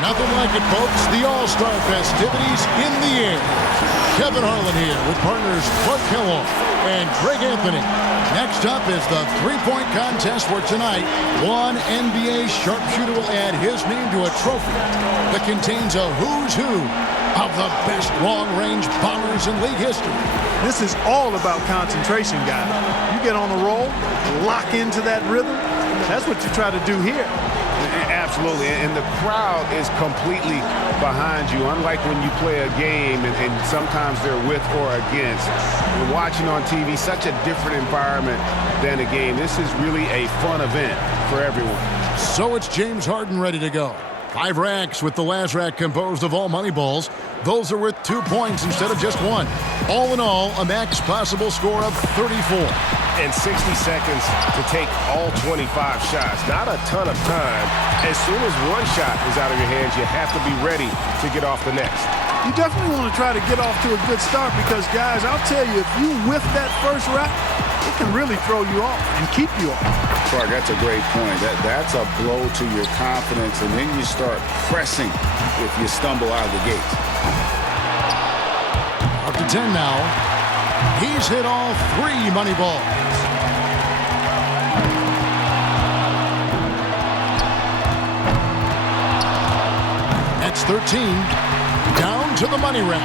Nothing like it, folks. The All-Star festivities in the air. Kevin Harlan here with partners Bud Kellogg and Greg Anthony. Next up is the three-point contest for tonight. One NBA sharpshooter will add his name to a trophy that contains a who's who of the best long-range bombers in league history. This is all about concentration, guys. You get on a roll, lock into that rhythm. That's what you try to do here. Absolutely, and the crowd is completely behind you, unlike when you play a game and sometimes they're with or against. You're watching on TV, such a different environment than a game. This is really a fun event for everyone. So it's James Harden ready to go. 5 racks with the last rack composed of all money balls. Those are worth 2 points instead of just 1. All in all, a max possible score of 34. And 60 seconds to take all 25 shots. Not a ton of time. As soon as one shot is out of your hands, you have to be ready to get off the next. You definitely want to try to get off to a good start because, guys, I'll tell you, if you whiff that first rack, it can really throw you off and keep you off. Clark, that's a great point. That's a blow to your confidence, and then you start pressing if you stumble out of the gate. Up to 10 now. He's hit all 3 money balls. That's 13. Down to the money rack.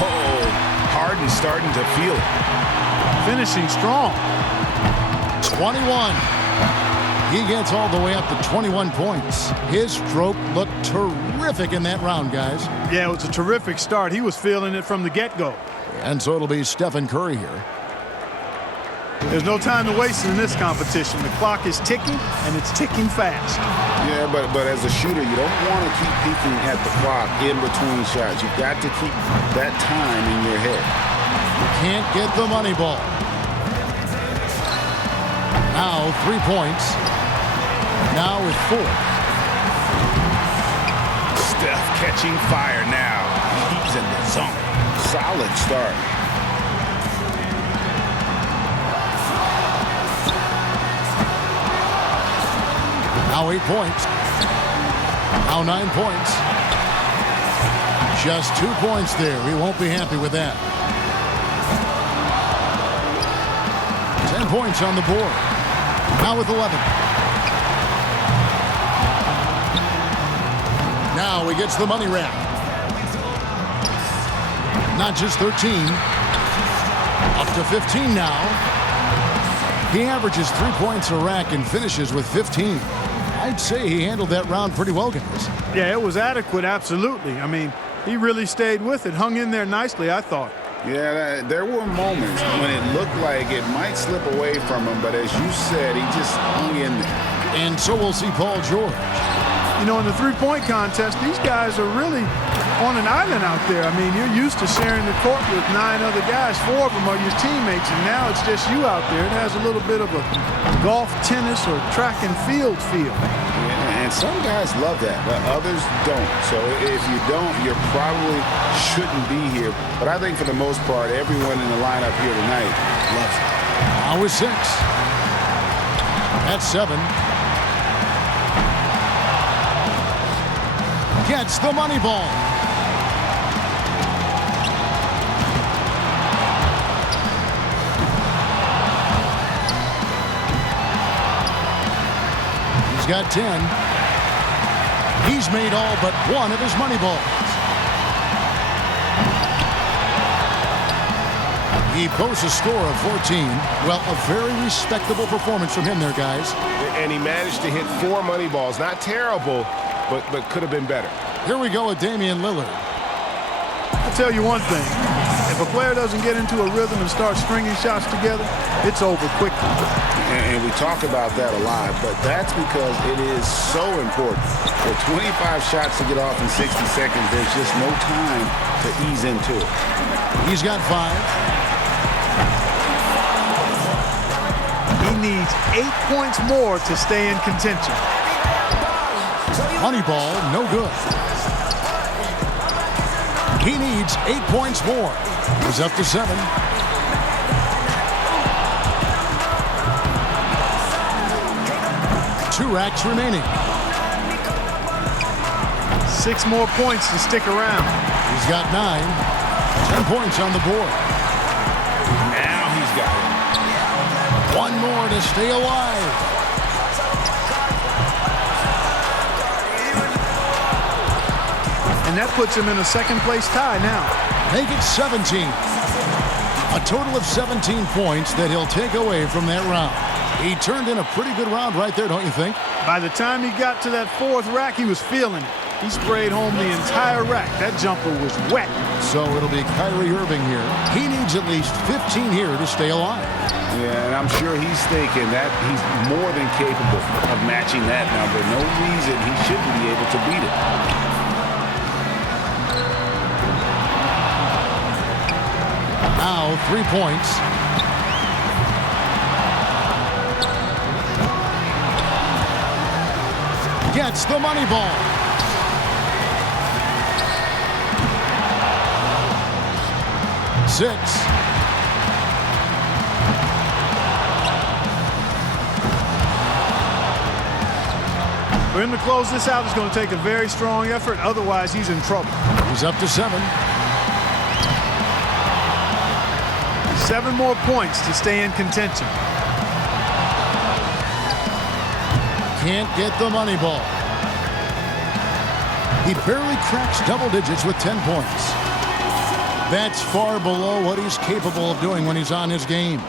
Oh, Harden's starting to feel it. Finishing strong. 21. He gets all the way up to 21 points. His stroke looked terrific in that round, guys. Yeah, it was a terrific start. He was feeling it from the get-go. And so it'll be Stephen Curry here. There's no time to waste in this competition. The clock is ticking, and it's ticking fast. Yeah, but as a shooter, you don't want to keep peeking at the clock in between shots. You've got to keep that time in your head. Can't get the money ball. Now 3 points. Now with 4. Steph catching fire now. He's in the zone. Solid start. Now 8 points. Now 9 points. Just 2 points there. He won't be happy with that. 10 points on the board. Now with 11. Now he gets the money rack. Not just 13. Up to 15 now. He averages 3 points a rack and finishes with 15. I'd say he handled that round pretty well, guys. Yeah, it was adequate, absolutely. I mean, he really stayed with it, hung in there nicely, I thought. Yeah, there were moments when it looked like it might slip away from him, but as you said, he just hung in there. And so we'll see Paul George. You know, in the three-point contest, these guys are really on an island out there. I mean, you're used to sharing the court with 9 other guys. 4 of them are your teammates, and now it's just you out there. It has a little bit of a golf, tennis, or track and field feel. Yeah, and some guys love that, but others don't. So if you don't, you probably shouldn't be here. But I think for the most part, everyone in the lineup here tonight loves it. Now with 6. That's 7. Gets the money ball. He's got 10. He's made all but 1 of his money balls. He posts a score of 14. Well, a very respectable performance from him there, guys. And he managed to hit 4 money balls. Not terrible, but could have been better. Here we go with Damian Lillard. I'll tell you one thing. If a player doesn't get into a rhythm and start stringing shots together, it's over quickly. And we talk about that a lot, but that's because it is so important. For 25 shots to get off in 60 seconds, there's just no time to ease into it. He's got 5. He needs 8 points more to stay in contention. Money ball, no good. He needs 8 points more. He's up to 7. 2 racks remaining. 6 more points to stick around. He's got 9. 10 points on the board. Now he's got it. 1 more to stay alive. And that puts him in a second-place tie now. Make it 17. A total of 17 points that he'll take away from that round. He turned in a pretty good round right there, don't you think? By the time he got to that 4th rack, he was feeling it. He sprayed home the entire rack. That jumper was wet. So it'll be Kyrie Irving here. He needs at least 15 here to stay alive. Yeah, and I'm sure he's thinking that he's more than capable of matching that number. No reason he shouldn't be able to beat it. Now 3 points. Gets the money ball. Six. For him to close this out is going to take a very strong effort. Otherwise, he's in trouble. He's up to 7. 7 more points to stay in contention. Can't get the money ball. He barely cracks double digits with 10 points. That's far below what he's capable of doing when he's on his game.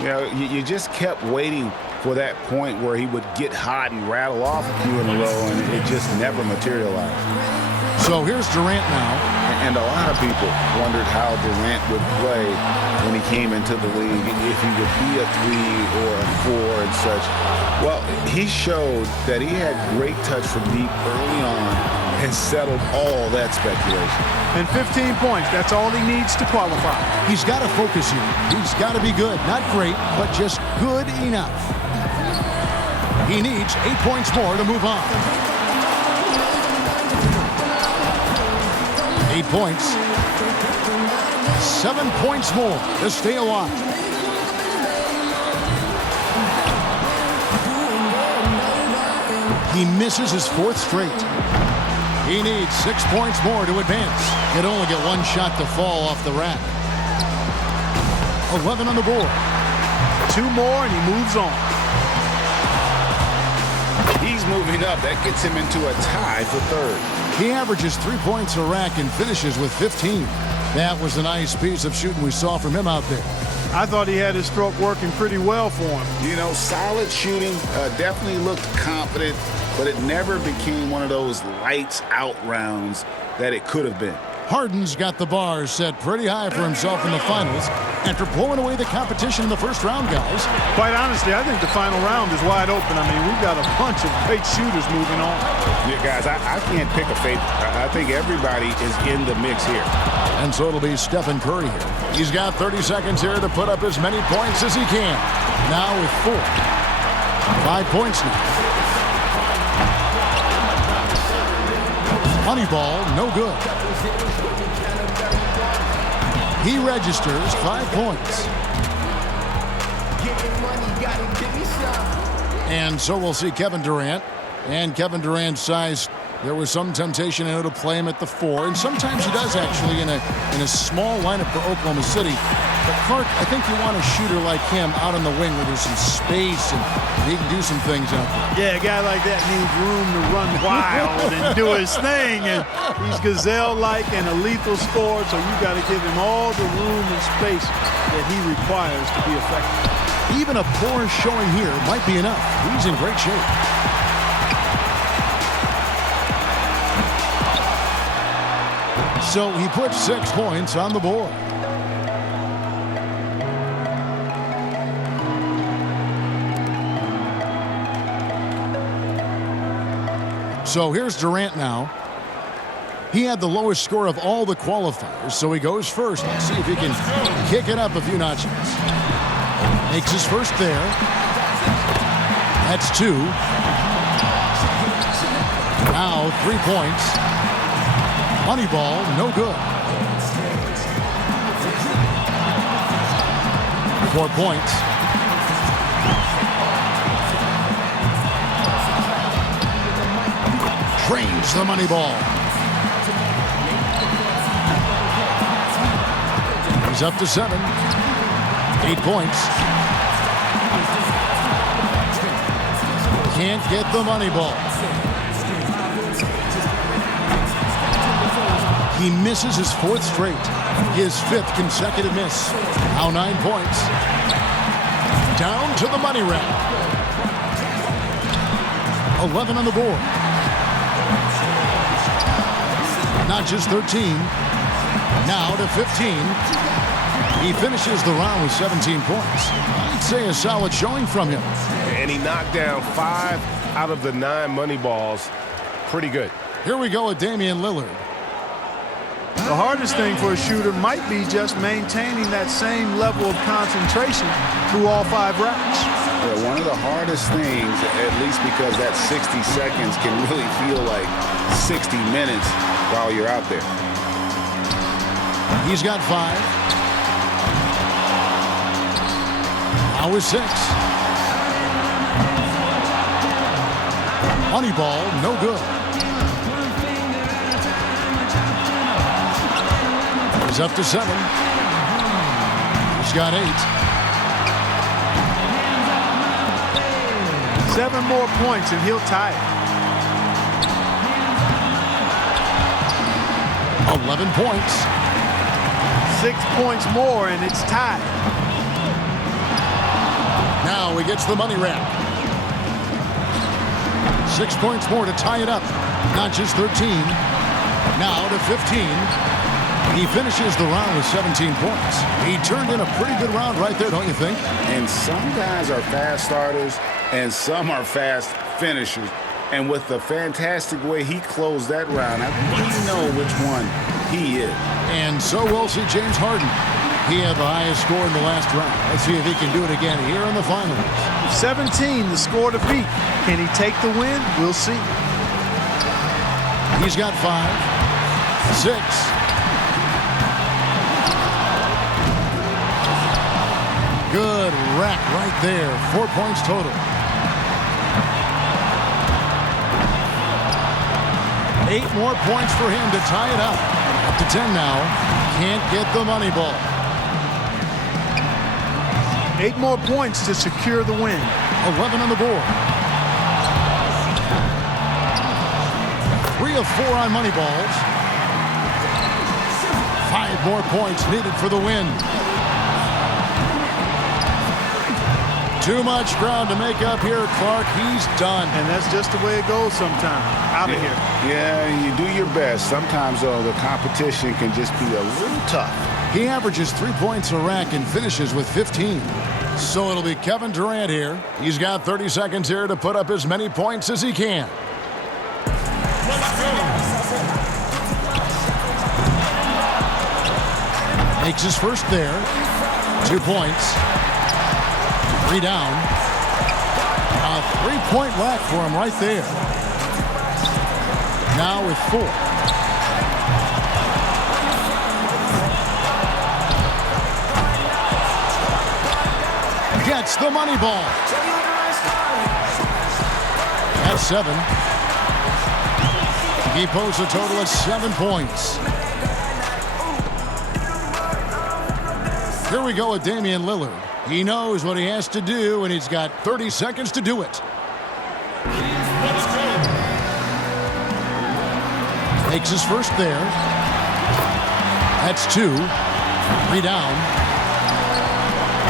You know, you just kept waiting for that point where he would get hot and rattle off a few in a row, and it just never materialized. So here's Durant now. And a lot of people wondered how Durant would play when he came into the league, if he would be a 3 or a 4 and such. Well, he showed that he had great touch from deep early on and settled all that speculation. And 15 points, that's all he needs to qualify. He's got to focus here. He's got to be good. Not great, but just good enough. He needs 8 points more to move on. 8 points. 7 points more to stay alive. He misses his 4th straight. He needs 6 points more to advance. He'd only get 1 shot to fall off the rack. 11 on the board. 2 more and he moves on. He's moving up. That gets him into a tie for 3rd. He averages 3 points a rack and finishes with 15. That was a nice piece of shooting we saw from him out there. I thought he had his stroke working pretty well for him. You know, solid shooting, definitely looked confident, but it never became one of those lights out rounds that it could have been. Harden's got the bar set pretty high for himself in the finals after blowing away the competition in the first round, guys. Quite honestly, I think the final round is wide open. I mean, we've got a bunch of great shooters moving on. Yeah, guys, I can't pick a favorite. I think everybody is in the mix here. And so it'll be Stephen Curry here. He's got 30 seconds here to put up as many points as he can. Now with 4. 5 points now. Money ball, no good. He registers 5 points. And so we'll see Kevin Durant. And Kevin Durant's size, there was some temptation to play him at the 4. And sometimes he does actually in a small lineup for Oklahoma City. But Clark, I think you want a shooter like him out on the wing where there's some space and he can do some things out there. Yeah, a guy like that needs room to run wild and do his thing. And he's gazelle-like and a lethal scorer, so you got to give him all the room and space that he requires to be effective. Even a poor showing here might be enough. He's in great shape. So he puts 6 points on the board. So here's Durant now. He had the lowest score of all the qualifiers, so he goes first. Let's see if he can kick it up a few notches. Makes his first there. That's 2. Now 3 points. Money ball, no good. 4 points. Drains the money ball. He's up to 7. 8 points. Can't get the money ball. He misses his 4th straight. His 5th consecutive miss. Now 9 points. Down to the money rack. 11 on the board. Not just 13. Now to 15. He finishes the round with 17 points. I'd say a solid showing from him. And he knocked down 5 out of the 9 money balls. Pretty good. Here we go with Damian Lillard. The hardest thing for a shooter might be just maintaining that same level of concentration through all 5 racks. Yeah, one of the hardest things, at least because that 60 seconds can really feel like 60 minutes while you're out there. He's got 5. Now with 6. Money ball, no good. He's up to 7. He's got 8. 7 more points and he'll tie it. 11 points. 6 points more and it's tied. Now he gets the money rack. 6 points more to tie it up. Not just 13. Now to 15. He finishes the round with 17 points. He turned in a pretty good round right there, don't you think? And some guys are fast starters and some are fast finishers. And with the fantastic way he closed that round, I really know which one he is. And so we'll see James Harden. He had the highest score in the last round. Let's see if he can do it again here in the finals. 17, the score to beat. Can he take the win? We'll see. He's got 5. 6. Good rack right there. 4 points total. 8 more points for him to tie it up. Up to 10 now. Can't get the money ball. 8 more points to secure the win. 11 on the board. 3 of 4 on money balls. 5 more points needed for the win. Too much ground to make up here, Clark. He's done. And that's just the way it goes sometimes. Out of here. Yeah, you do your best. Sometimes, though, the competition can just be a little tough. He averages 3 points a rack and finishes with 15. So it'll be Kevin Durant here. He's got 30 seconds here to put up as many points as he can. Makes his first there. 2 points. 3 down. A 3-point rack for him right there. Now with 4. Gets the money ball. That's 7. He posts a total of 7 points. Here we go with Damian Lillard. He knows what he has to do, and he's got 30 seconds to do it. Makes his first there. That's 2. 3 down.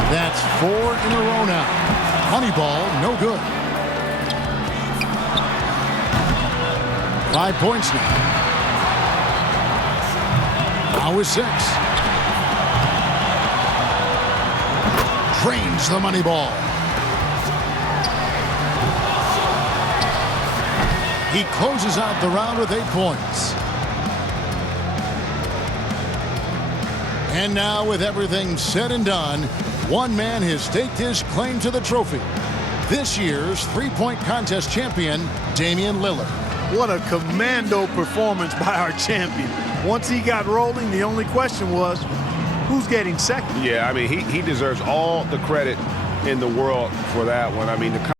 That's 4 in a row now. Money ball, no good. 5 points now. Now with 6. Drains the money ball. He closes out the round with 8 points. And now, with everything said and done, one man has staked his claim to the trophy. This year's three-point contest champion, Damian Lillard. What a commando performance by our champion. Once he got rolling, the only question was, who's getting second? Yeah, I mean, he deserves all the credit in the world for that one. I mean, the